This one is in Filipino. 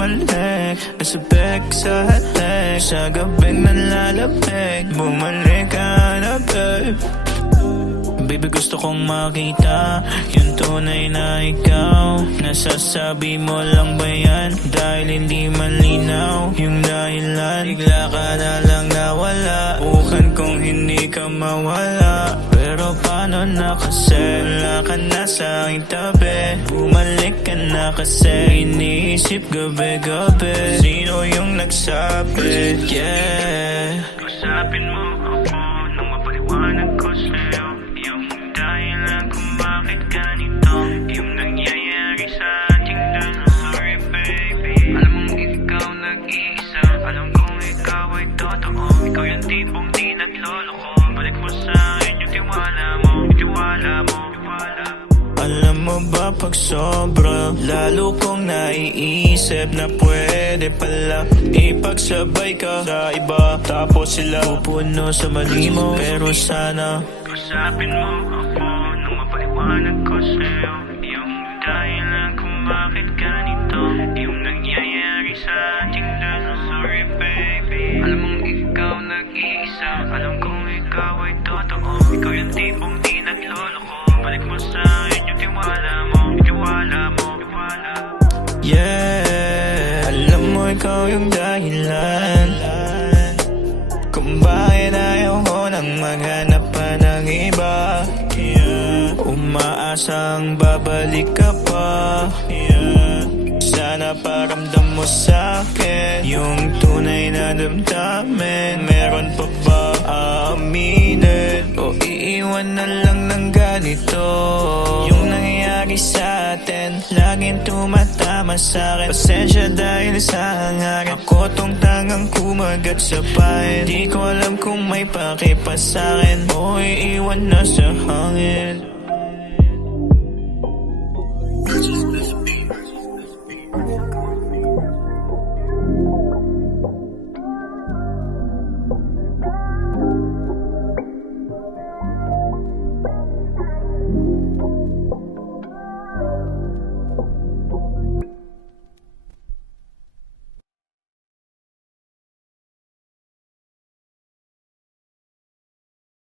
bumalik. Nasabik sa halik, sa gabing nanlalamig. Bumalik ka na babe. Baby, gusto kong makita yung tunay na ikaw. Nasasabi mo lang ba yan dahil hindi malinaw yung dahilan? Bigla ka na lang nawala, bukan kung hindi ka mawala. Pero paano na kasi wala ka na sa aking tabi? Bumalik ka na kasi iniisip gabi-gabi. Sino yung nagsabi? Yeah, usapin mo ako nang mapaliwanag ko sa'yo yung dahilan kung bakit ganito yung nangyayari sa ating dalawa. Sorry baby, alam mong ikaw nag-iisa. Alam kong ikaw ay totoo. Ikaw yung tipong di nagloloko. Balik mo sa akin yung tiwala mo, tiwala mo, tiwala mo. Alam mo ba pag sobra, lalo kong naiisip na pwede pala ipagsabay ka sa iba. Tapos sila pupuno sa mali mo. Pero sana usapin mo ako nang mapaliwanag ko sa'yo yung dahilan kung bakit ganito yung nangyayari sa ating dalawa. Sorry baby, alam mong ikaw nag-iisa. Alam kong ikaw ay totoo. Ikaw yung tipong di nagloloko. Balik mo sa akin yung tiwala mo, tiwala mo, tiwala. Yeah, alam mo ikaw yung dahilan kung bakit ayaw ko nang maghanap pa ng iba. Umaasang babalik ka pa. Sana paramdam mo sa'kin yung tunay na damdamin. Meron pa ba aaminin o iiwan na lang ng ganito? Yung nangyayari sa atin laging tumatama sa'kin. Pasensya dahil sa hangarin, ako tong tangang kumagat sa pain. Di ko alam kung may pakipa sa'kin o iiwan na sa hangin.